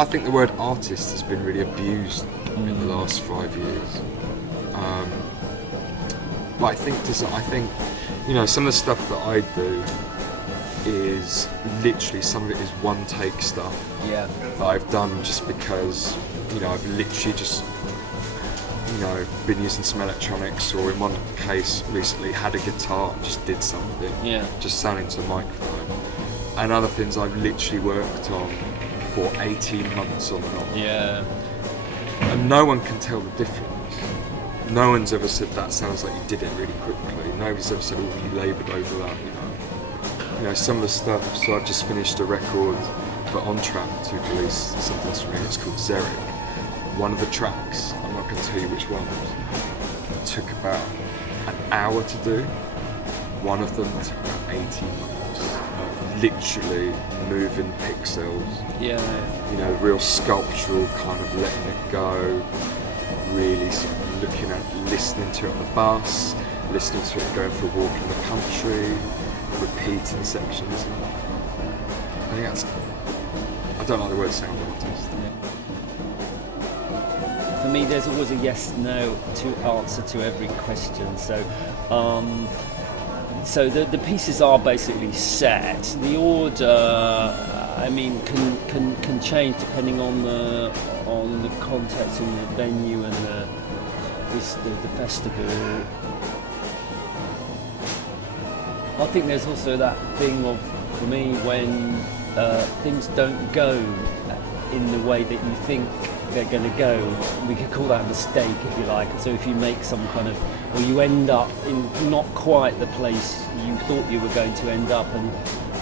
I think the word artist has been really abused in the last 5 years. But I think some of the stuff that I do is literally, some of it is one take stuff that I've done just because, I've literally just, been using some electronics, or in one case recently had a guitar and just did something, just sounding to a microphone. And other things I've literally worked on for 18 months on and off. Yeah. And no one can tell the difference. No one's ever said that sounds like you did it really quickly. Nobody's ever said, oh, you laboured over that, some of the stuff. So I've just finished a record for On Track to release something to me. It's called Zerek. One of the tracks, I'm not going to tell you which one, took about an hour to do. One of them took about 18 months of literally moving pixels. Yeah. Real sculptural, kind of letting it go, really sort of looking at, listening to it on the bus, listening to it going for a walk in the country, repeating sections. I think that's, I don't like the word sound artist. For me, there's always a yes/no to answer to every question. So the pieces are basically set. The order, can change depending on the context and the venue and the festival. I think there's also that thing of, for me, when things don't go in the way that you think they're going to go. We could call that a mistake, if you like. So if you make some kind of, or you end up in not quite the place you thought you were going to end up, and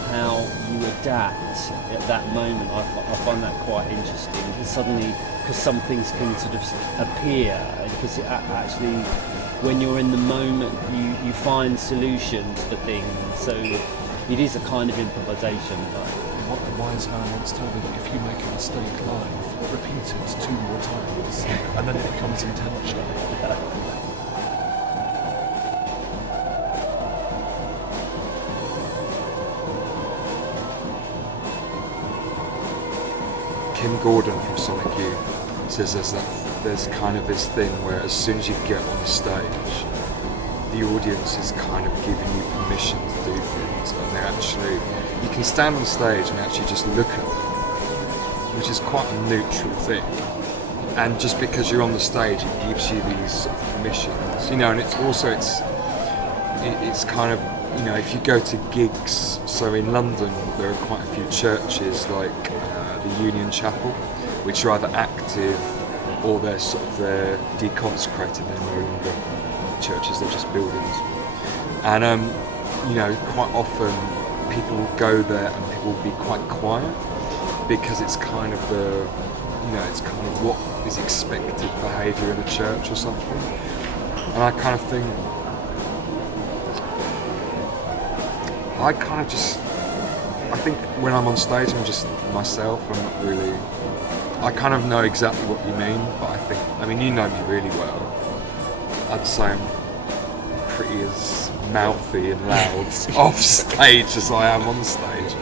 how you adapt at that moment, I find that quite interesting. Because suddenly, because some things can sort of appear, because it actually, when you're in the moment, you find solutions for things. So it is a kind of improvisation. What a wise man once told me, that if you make a mistake live, repeat it 2 more times, and then it becomes intentional. Kim Gordon from Sonic Youth says there's kind of this thing where as soon as you get on the stage, the audience is kind of giving you permission to do things, and they actually, you can stand on stage and actually just look at them, which is quite a neutral thing. And just because you're on the stage, it gives you these sort of permissions, and it's also, it's kind of, if you go to gigs, so in London there are quite a few churches like the Union Chapel, which are either active or they're deconsecrated, they're no longer churches, they're just buildings. And quite often people will go there and people will be quite quiet, because it's kind of it's kind of what is expected behaviour in a church or something. And I kind of think, I think when I'm on stage I'm just myself. I'm not really, I kind of know exactly what you mean, but I mean you know me really well. I'd say I'm pretty as mouthy and loud off stage as I am on stage.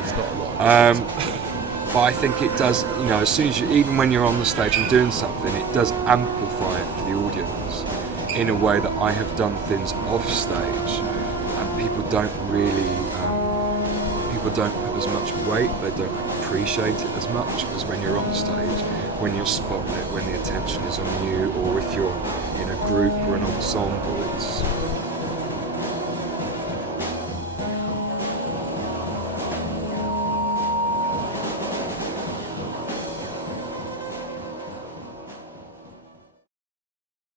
But I think it does, as soon as even when you're on the stage and doing something, it does amplify it for the audience in a way that I have done things off stage and people don't really, people don't put as much weight, they don't appreciate it as much, as when you're on stage, when you're spotlit, when the attention is on you, or if you're in a group or an ensemble,